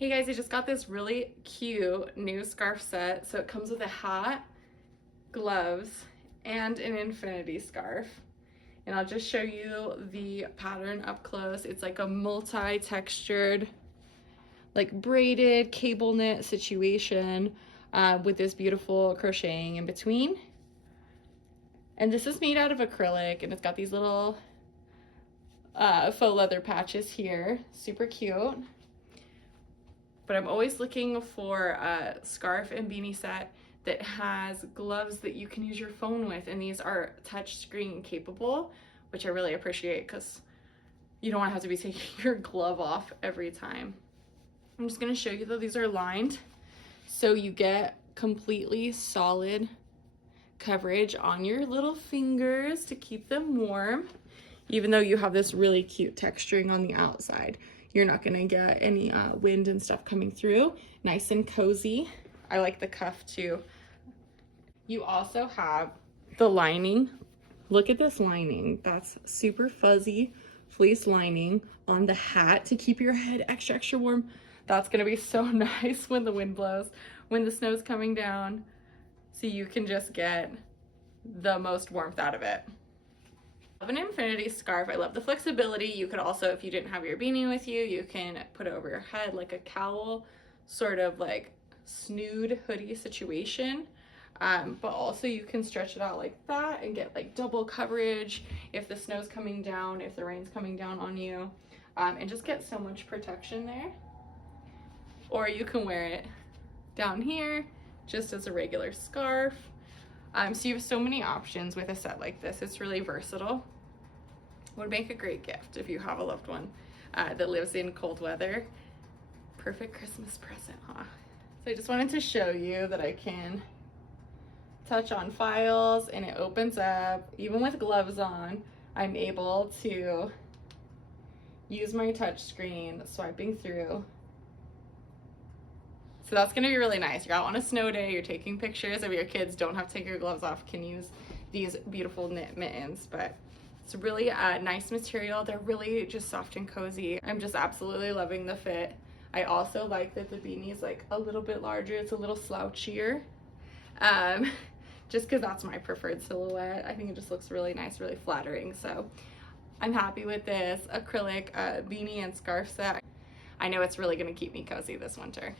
Hey guys, I just got this really cute new scarf set. So it comes with a hat, gloves, and an infinity scarf. And I'll just show you the pattern up close. It's like a multi-textured, like braided cable knit situation with this beautiful crocheting in between. And this is made out of acrylic, and it's got these little faux leather patches here. Super cute. But I'm always looking for a scarf and beanie set that has gloves that you can use your phone with, and these are touch screen capable, which I really appreciate because you don't want to have to be taking your glove off every time. I'm just going to show you though, these are lined so you get completely solid coverage on your little fingers to keep them warm, even though you have this really cute texturing on the outside. You're not gonna get any wind and stuff coming through. Nice and cozy. I like the cuff too. You also have the lining. Look at this lining. That's super fuzzy fleece lining on the hat to keep your head extra, extra warm. That's gonna be so nice when the wind blows, when the snow's coming down, so you can just get the most warmth out of it. I have an infinity scarf. I love the flexibility. You could also, if you didn't have your beanie with you, you can put it over your head like a cowl, sort of like snood hoodie situation. But also you can stretch it out like that and get like double coverage if the snow's coming down, if the rain's coming down on you, and just get so much protection there. Or you can wear it down here just as a regular scarf. So you have so many options with a set like this. It's really versatile. Would make a great gift if you have a loved one that lives in cold weather. Perfect Christmas present, huh? So I just wanted to show you that I can touch on files and it opens up. Even with gloves on, I'm able to use my touch screen, swiping through. So that's gonna be really nice. You're out on a snow day, you're taking pictures of your kids, don't have to take your gloves off, can use these beautiful knit mittens. But it's really a nice material. They're really just soft and cozy. I'm just absolutely loving the fit. I also like that the beanie is like a little bit larger. It's a little slouchier, just because that's my preferred silhouette. I think it just looks really nice, really flattering. So I'm happy with this acrylic beanie and scarf set. I know it's really gonna keep me cozy this winter.